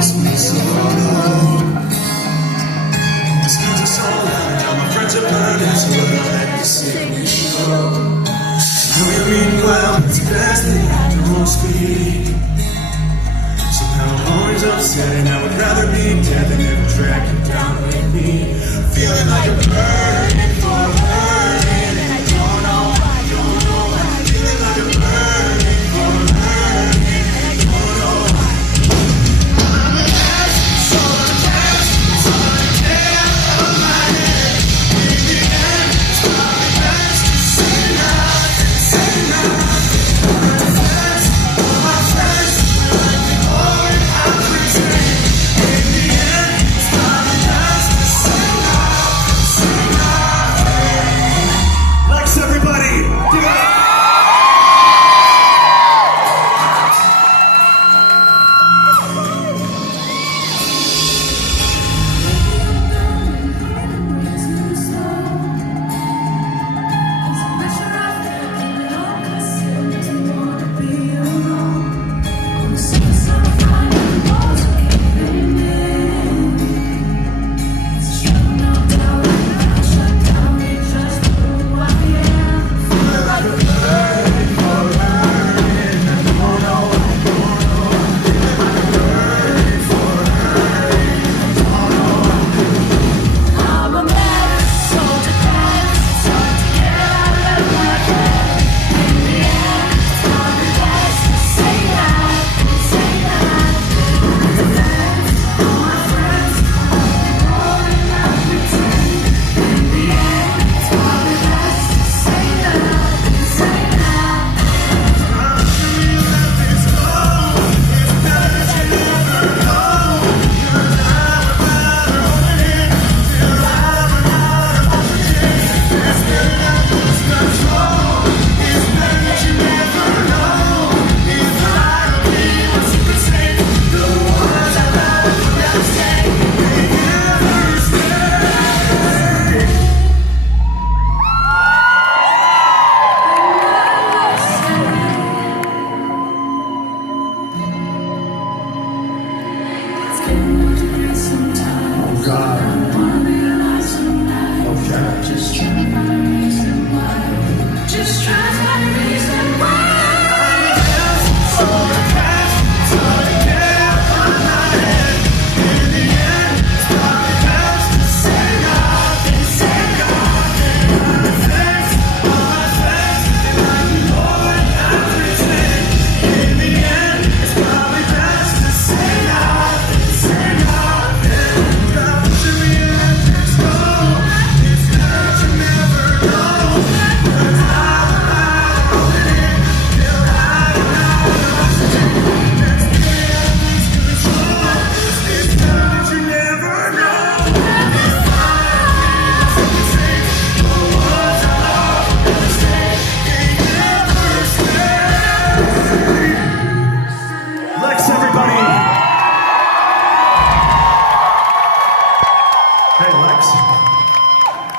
lost me so long. The skies are so loud, now my friends are burning, so what I had to say we show. Now we mean well, it's the best thing after won't speak. Somehow I'm always upset, and I would rather be dead than ever drag you down with me. Feeling like a burning for hurting, and I don't know why, don't know why. Feeling like a burning for hurting, and I don't know why. I'm a mess, so attached, so I get out of my head. In the end, it's probably best to say nothing, say nothing. I'm a mess, all my friends, but I can hold it, I pretend. In the end, it's probably best to say nothing, say nothing. Lex, everybody, give it up.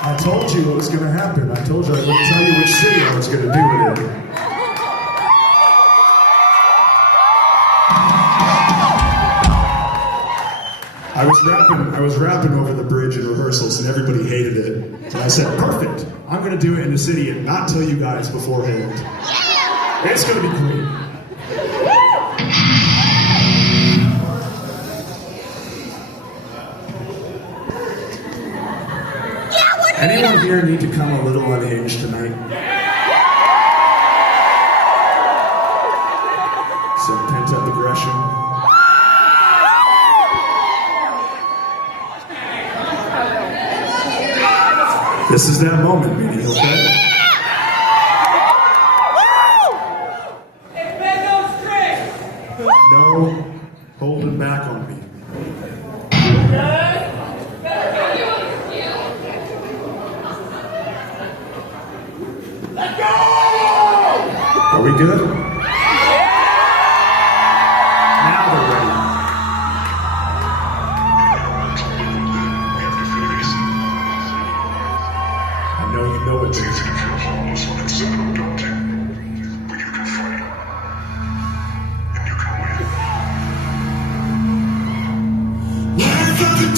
I told you what was going to happen. I told you I wouldn't tell you which city I was going to do it in. I was rapping over the bridge in rehearsals and everybody hated it. And I said, perfect. I'm going to do it in the city and not tell you guys beforehand. It's going to be great. Anyone here need to come a little unhinged tonight? Some pent-up aggression? This is that moment, meaning, okay? No holding back on me. Are we good? Now they're ready. I know you know it.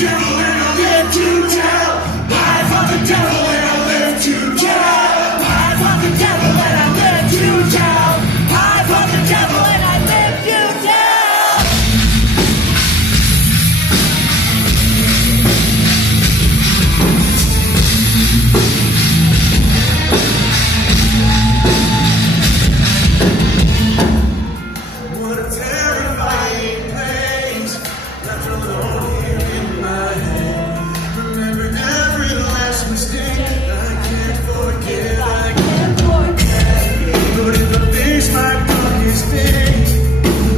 devil and I live to tell. I fought the devil and I live to tell. I fought the devil and I live to tell. I fought the devil and I live to tell. What a terrifying place, left alone here in my head. Remembering every last mistake, I can't forget, I can't forget. But if I face my darkest days,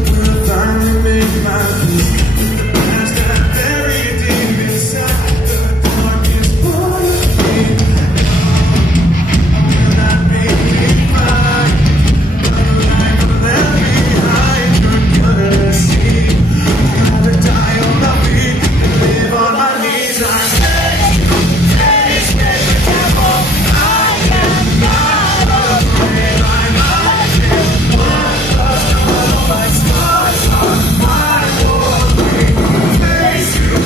will I finally make my peace? The past I buried deep inside the darkest part of me. Will I be fine? Will I be left behind? You're gonna see. I'll have to die on my feet and live on my knees. I face the devil. I am not afraid. I'm not here. One lost all my scars on my warpath. Face the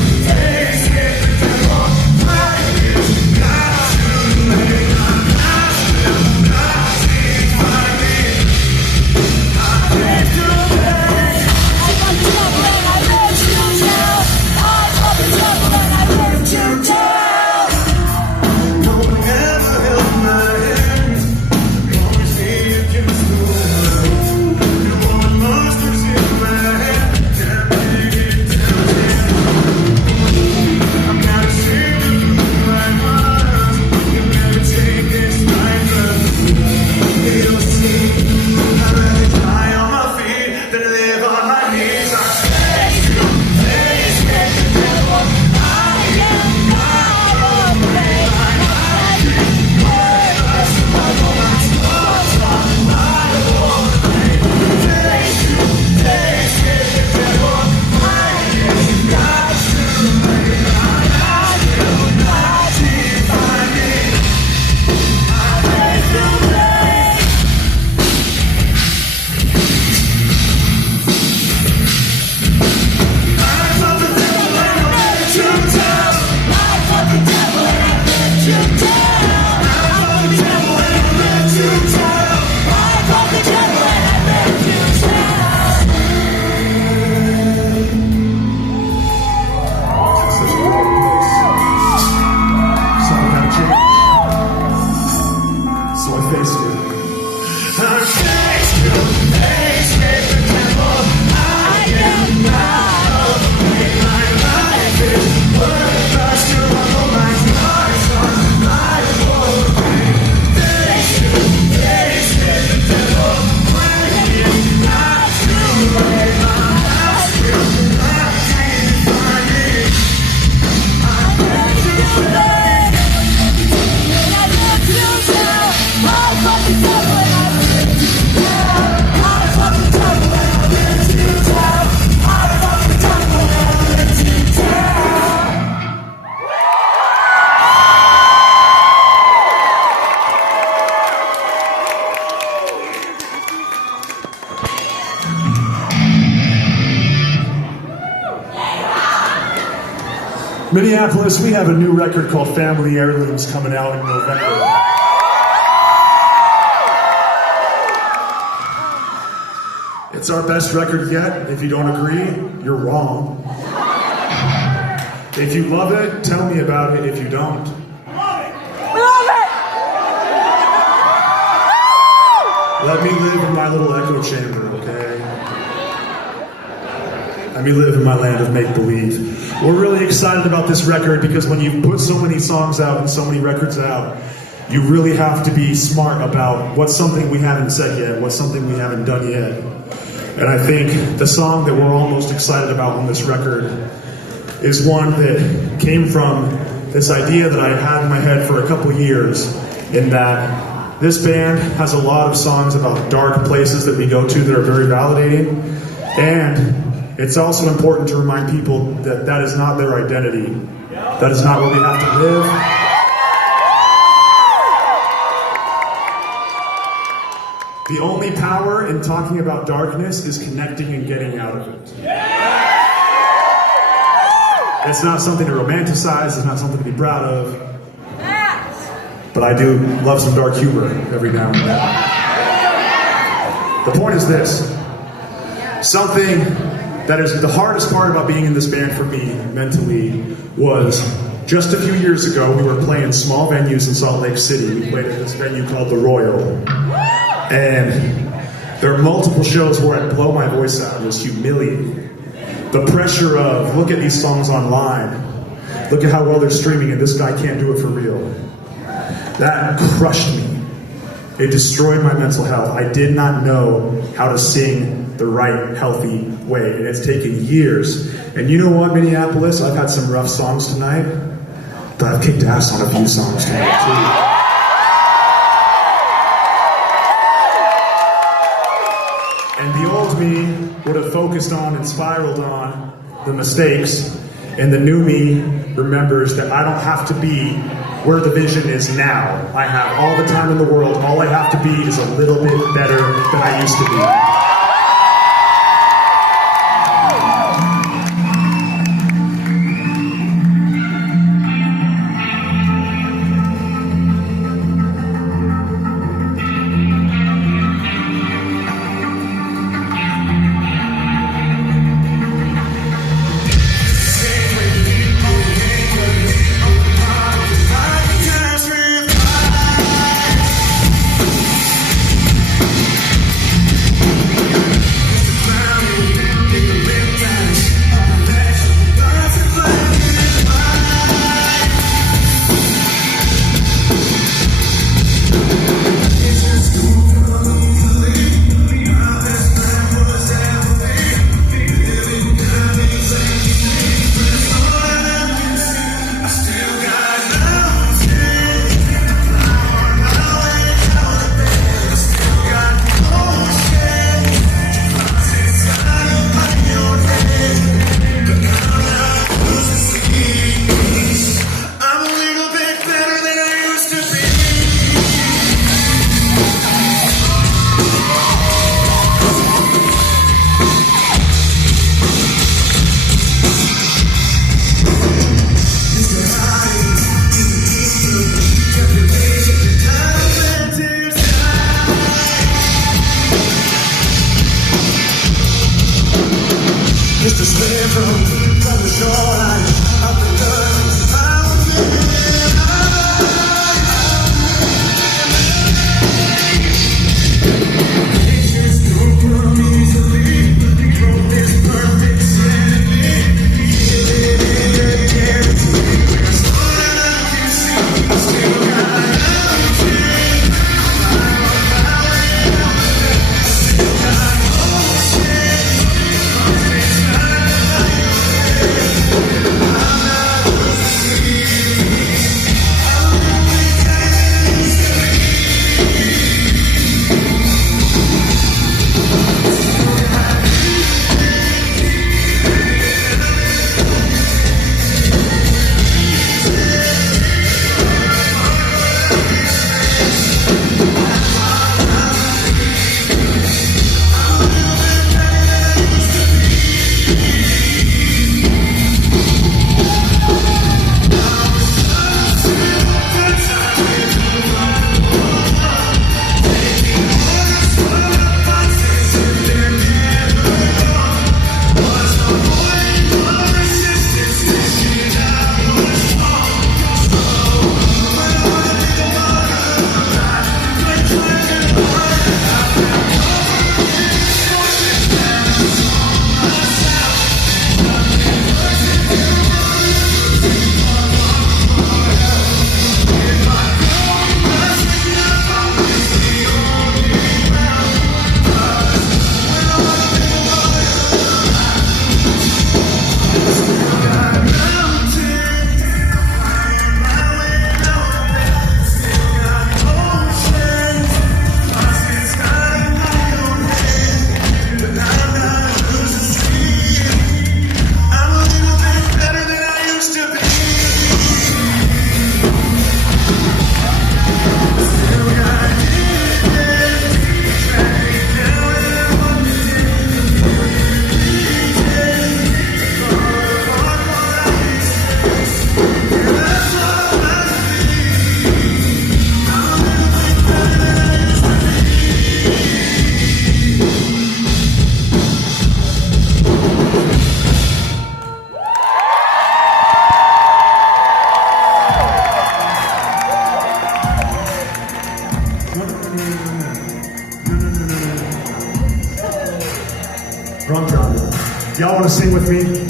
devil. I just got to lay. I'm not still not seeing my need. I face the pain. I fought the devil and I live to tell. I fought the devil and I live to tell. No one ever held my hand. Always needed just the one. No one monsters in my head. Can't make it down. I'm not ashamed of who I was. You'll never take this life from me. You'll see. I'd rather die on my feet than live on my knees. I face the devil. I am not afraid. Such a weird place. Something had to change. So I faced it. I face the devil. I am not afraid. My life is worth the struggle. My scars on my warpath. Face the devil. When it's not too late, my house will not define me. I face the pain. And I live to tell. I fought the devil and I live to tell. I fought the devil and I live to tell. I fought the devil and I live to tell. Minneapolis, we have a new record called Family Heirlooms coming out in November. It's our best record yet. If you don't agree, you're wrong. If you love it, tell me about it. If you don't, We love it! let me live in my little echo chamber, okay? Let me live in my land of make-believe. We're really excited about this record because when you put so many songs out and so many records out, you really have to be smart about what's something we haven't said yet, what's something we haven't done yet. And I think the song that we're all most excited about on this record is one that came from this idea that I had in my head for a couple years, in that this band has a lot of songs about dark places that we go to that are very validating, and it's also important to remind people that that is not their identity. That is not where we have to live. The only power in talking about darkness is connecting and getting out of it. It's not something to romanticize, it's not something to be proud of. But I do love some dark humor every now and then. The point is this. Something that is the hardest part about being in this band for me mentally was just a few years ago we were playing small venues in Salt Lake City. We played at this venue called The Royal. And there are multiple shows where I'd blow my voice out. It was humiliating. The pressure of, look at these songs online. Look at how well they're streaming and this guy can't do it for real. That crushed me. It destroyed my mental health. I did not know how to sing the right, healthy way. And it's taken years. And you know what, Minneapolis? I've had some rough songs tonight, but I've kicked ass on a few songs tonight, too. And the old me would have focused on and spiraled on the mistakes, and the new me remembers that I don't have to be where the vision is now. I have all the time in the world. All I have to be is a little bit better than I used to be. Just a slave from the shoreline of the guns found Nature's don't come easily from this perfect sanity. That's all that I can see. I still got I'm not sing with me?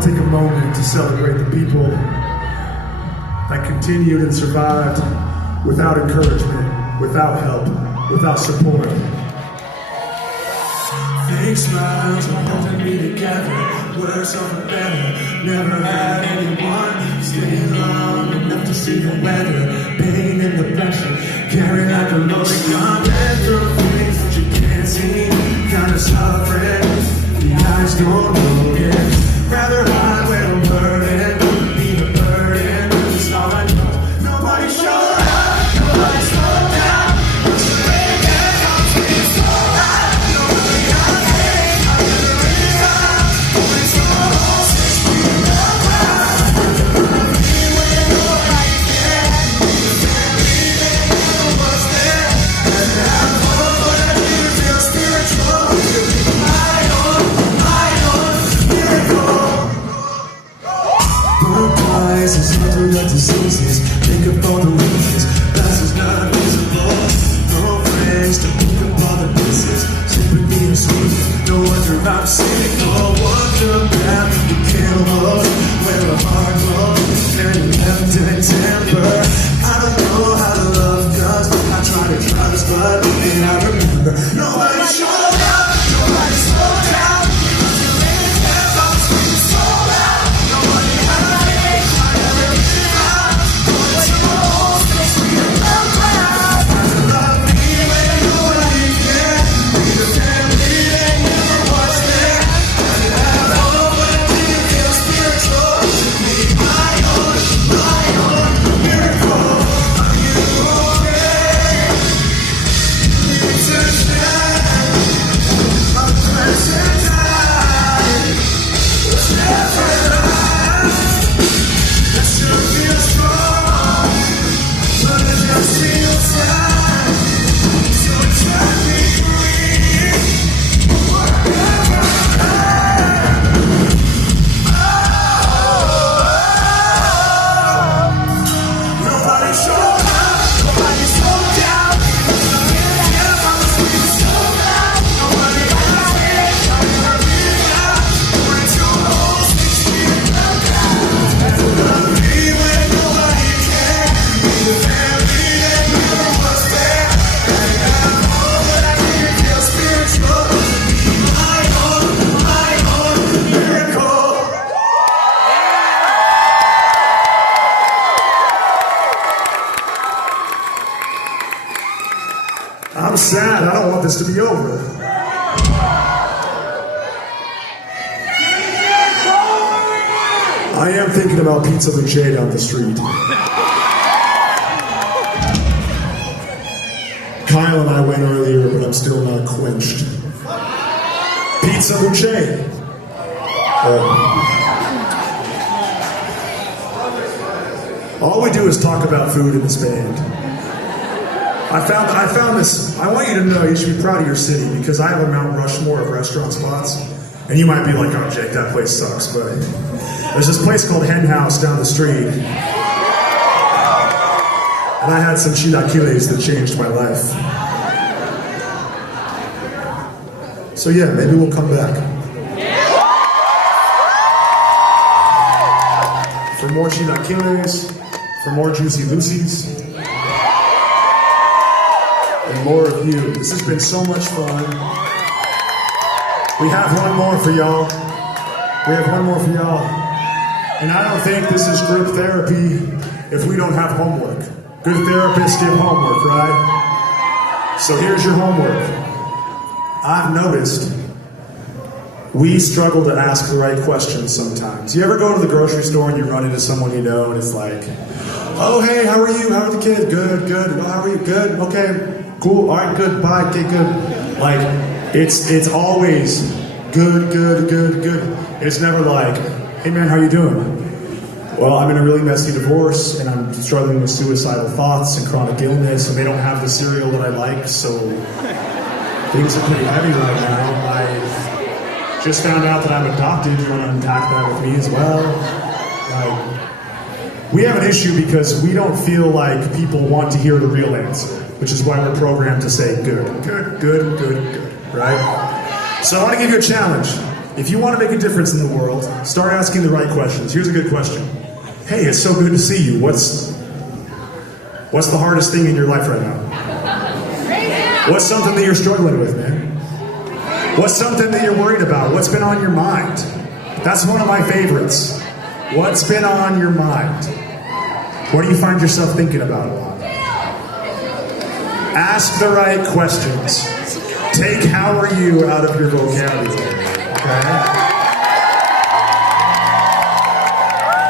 Take a moment to celebrate the people that continued and survived without encouragement, without help, without support. Fake smiles are holding me together. Worse over better. Never had anyone stay long enough to see the weather. Pain and the pressure, carry like a loaded gun. Ran through things that you can't see. Kind of suffering, the eyes don't know it. Rather hide where I'm burning, be the burden. It's all I know. Nobody showed up, nobody slowed down. What's the way that comes me so high? Nobody got paid, I never really like diseases. Think of all the reasons past is not visible. No friends to pick up all the pieces. Sympathy and sweet. No wonder I'm cynical. Wonder about the kills. Where a heart goes and left in temper. I don't know how to love, cause I try to trust, but then I remember nobody showed up, nobody slowed down. Cause you really care about screaming so loud. Nobody had a name, I never been out. Going to my own space, screaming out loud. To love me when nobody cared. Be the family that never was there. I didn't have hope, but I didn't feel spiritual. To be my own miracle. Are you okay? It's a shame. My present time was never enough. I should feel strong, but it just feels sad. So set me free. Whatever nobody showed up, nobody slowed down. Yeah, I was screaming so loud. Nobody had a name, I never been out. Going to a whole 16 and to love me when nobody cared. Be the family that never was there. I didn't have hope, but I didn't feel spiritual. Be my own miracle. I'm sad. I don't want this to be over. I am thinking about Pizza Luce down the street. Kyle and I went earlier, but I'm still not quenched. Pizza Luce. All we do is talk about food in this band. I found this. I want you to know you should be proud of your city because I have a Mount Rushmore of restaurant spots. And you might be like, oh, Jake, that place sucks. But there's this place called Hen House down the street. And I had some chilaquiles that changed my life. So yeah, maybe we'll come back. For more chilaquiles, for more Juicy Lucy's. And more of you. This has been so much fun. We have one more for y'all. And I don't think this is group therapy if we don't have homework. Good therapists give homework, right? So here's your homework. I've noticed we struggle to ask the right questions sometimes. You ever go to the grocery store and you run into someone you know and it's like, oh, hey, how are you? How are the kids? Good. Well, how are you? Good. Okay. Cool. All right. Good. Bye. Okay. Good. Like, it's always good. It's never like, hey man, how you doing? Well, I'm in a really messy divorce and I'm struggling with suicidal thoughts and chronic illness and they don't have the cereal that I like, so things are pretty heavy right now. I just found out that I'm adopted. You want to unpack that with me as well? We have an issue because we don't feel like people want to hear the real answer, which is why we're programmed to say good, right? So I want to give you a challenge. If you want to make a difference in the world, start asking the right questions. Here's a good question. Hey, it's so good to see you. What's the hardest thing in your life right now? What's something that you're struggling with, man? What's something that you're worried about? What's been on your mind? That's one of my favorites. What's been on your mind? What do you find yourself thinking about a lot? Ask the right questions. Take how are you out of your vocabulary, okay?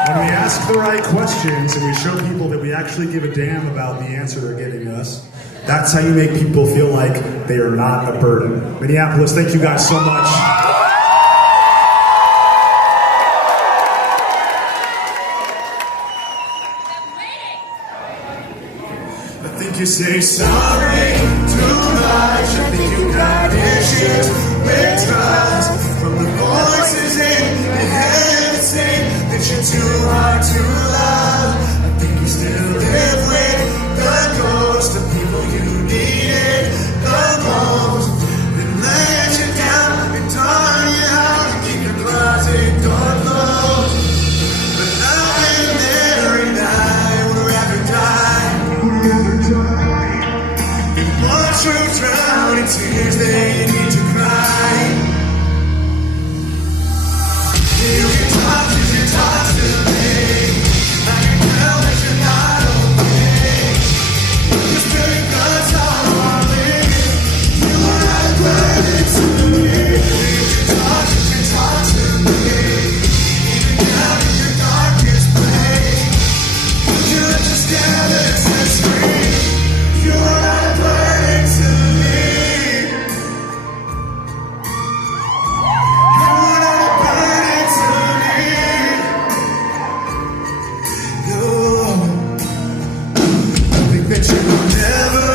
When we ask the right questions and we show people that we actually give a damn about the answer they're giving us, that's how you make people feel like they are not a burden. Minneapolis, thank you guys so much. I think you say sorry too much. I think you got issues with trust from the voices in your head that say that you're too hard to love. You can talk to me. I can tell that you're not okay. You're spilling guns all on me. You are not a burden to me. You can talk to me. Even down in your darkest place. You understand this and scream. You are not a burden to me. You are not a burden to me. No. I think that you will never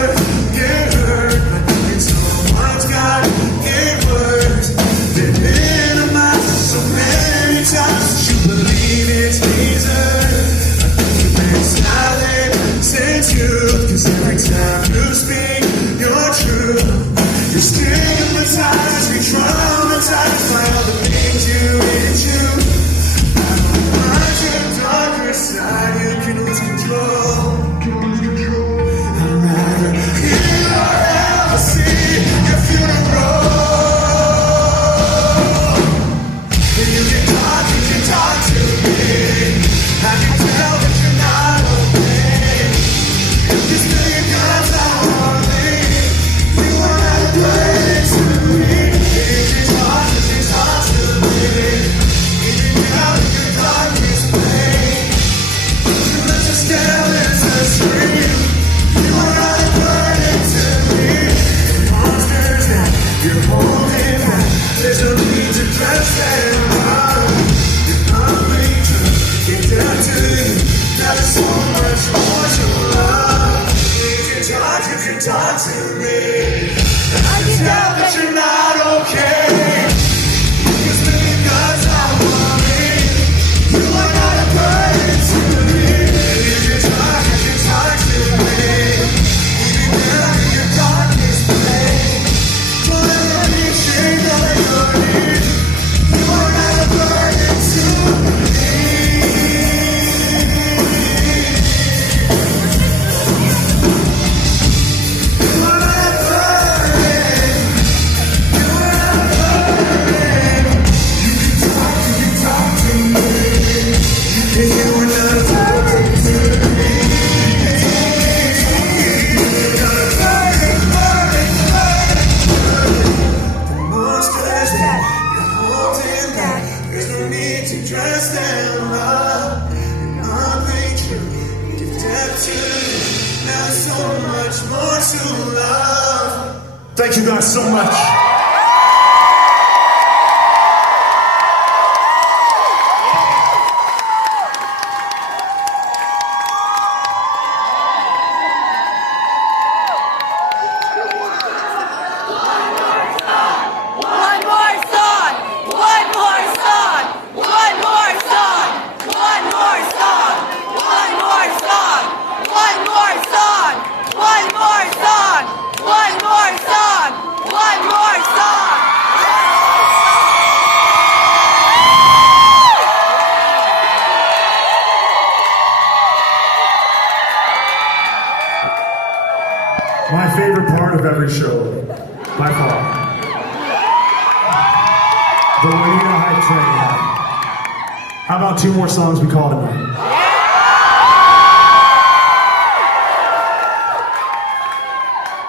get hurt. I think that someone's got it worse. Been minimized so many times that you believe it's reason. I think you've been silent since youth, 'cause every time you speak your truth, you're stigmatized, re-traumatized by all the things you into. I don't mind your darker side, you can lose control. I'd rather hear or ever see your funeral. And you can talk to me. I can tell that you're not okay. You spill your guns out on me. You are not a burden to me. You can talk to me. Even out in your darkest place. You understand this and scream. You are not a burden to me. Monsters that you're holding back. There's no need to dress them up. You're ugly to get down to you. There's so much more to love. You can talk to me. I can tell that you're not okay. You're spilling guns out on me. You are not a burden to me. You can talk to me. Even down in your darkest place. Don't ever be ashamed of your needs. You are not a burden to me. You are not a burden. You are not a burden. You can talk to me. And you are not a burden to me. You're not a burden, The monsters that you're holding back. There's no need to dress them up. You're ugly true. Give depth to you. There's so much more to love. Thank you guys so much. One more song! One more song! One more song! One more song! One more song! One more song! One more song! One more song! One more song! My favorite part of every show, by far. The Juanita Hype Train. How about two more songs we call tonight?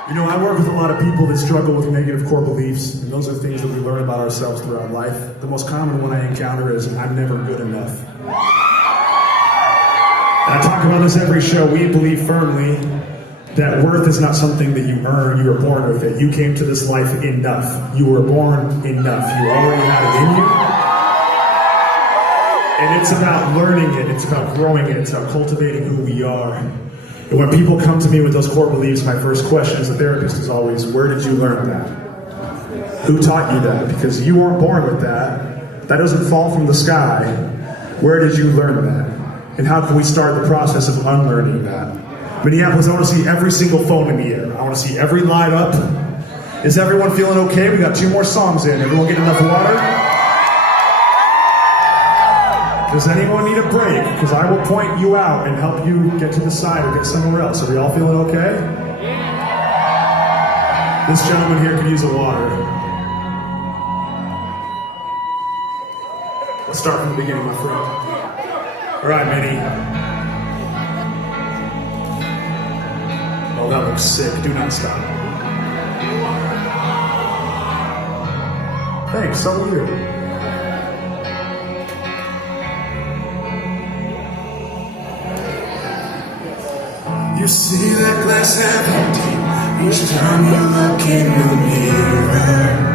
You know, I work with a lot of people that struggle with negative core beliefs, and those are things that we learn about ourselves throughout life. The most common one I encounter is, I'm never good enough. And I talk about this every show. We believe firmly that worth is not something that you earn, you were born with it. You came to this life enough. You were born enough. You already had it in you. And it's about learning it, it's about growing it, it's about cultivating who we are. And when people come to me with those core beliefs, my first question as a therapist is always, where did you learn that? Who taught you that? Because you weren't born with that. That doesn't fall from the sky. Where did you learn that? And how can we start the process of unlearning that? Minneapolis, I want to see every single phone in the air. I want to see every light up. Is everyone feeling okay? We got 2 more songs in. Everyone get enough water? Does anyone need a break? Because I will point you out and help you get to the side or get somewhere else. Are we all feeling okay? This gentleman here could use a water. Let's start from the beginning, my friend. All right, Minnie. Oh, that looks sick. Do not stop. Thanks, so will you. You see that glass half empty each time you look in the mirror.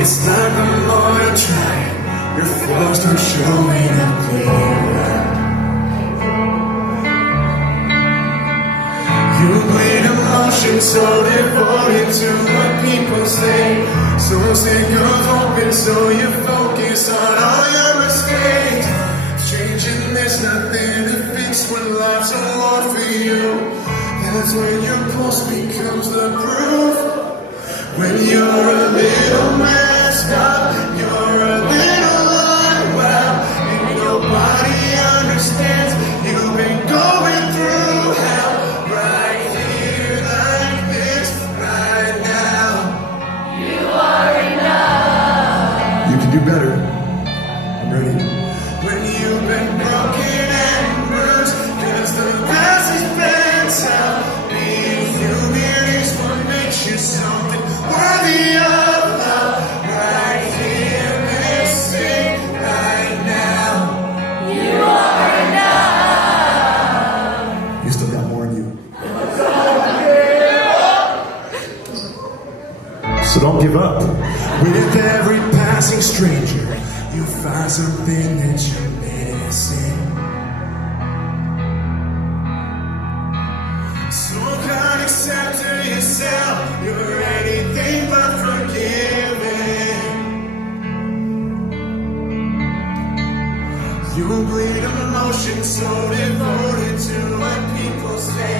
It's like the more you try, your flaws start showing up clearer. You bleed emotion so devoted to what people say, so sick of hoping, so you focus on all your mistakes. Changing, there's nothing to fix when life's a war for you. That's when your pulse becomes the proof. When you're a little messed up, you're a little unwell, and nobody understands. You've been going through hell right here, like this, right now. You are enough. You can do better. I'm ready. When you've been broken and bruised, 'cause the past has been tough. Being human is what makes you something worthy of love. Right here, this thing, right now. You are enough. You still got more in you. So don't give up. With every passing stranger, you find something that you're missing. So kind, accept to yourself, you're anything but forgiving. You bleed emotion so devoted to what people say.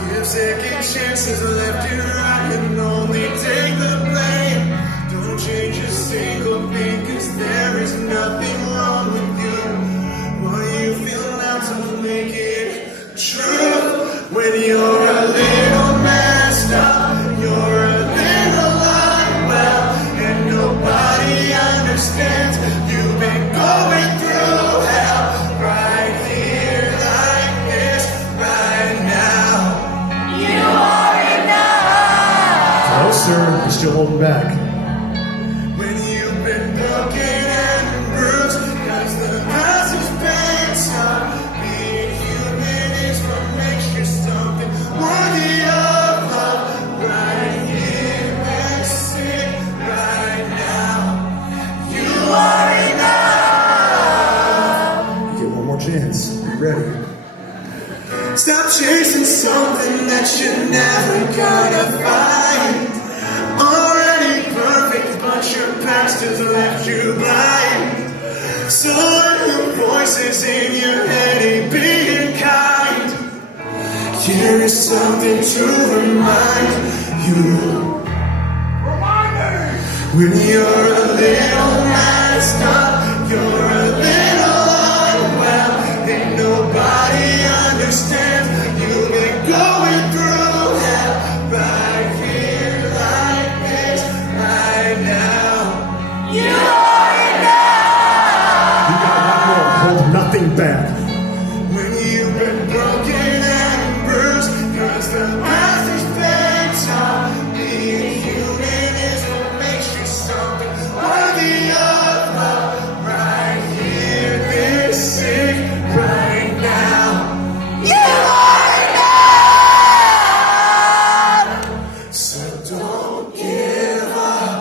Give second chances left and right and only take the blame. Don't change a single thing, 'cause there is nothing wrong with you. What you feel now, don't make it true. When you're a little messed up, you're a little unwell, and nobody understands. You've been going through hell right here, like this, right now. You are enough. No, sir. You're still holding back. When you've been broken and bruised, 'cause the past has been tough. Being human is what makes you something worthy of love. Right here, this it, right now. You are enough. You get one more chance. Be ready. Stop chasing something that you're never gonna find. Already perfect, but your past has left you blind. So the voices in your head ain't being kind. Here is something to remind you. When you're a little messed up, you're a little unwell, and nobody understands. You've been going through hell right here, like this, right now. You are enough. You got one more. Hold nothing back. When you've been broken and bruised, 'cause the past has been tough. Being human is what makes you something worthy of love. Right here, this is right now. You are enough. So don't give up.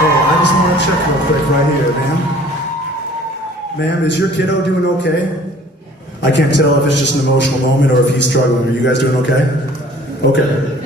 Hey, I just want to check real quick right here, ma'am. Ma'am, is your kiddo doing okay? I can't tell if it's just an emotional moment or if he's struggling. Are you guys doing okay? Okay.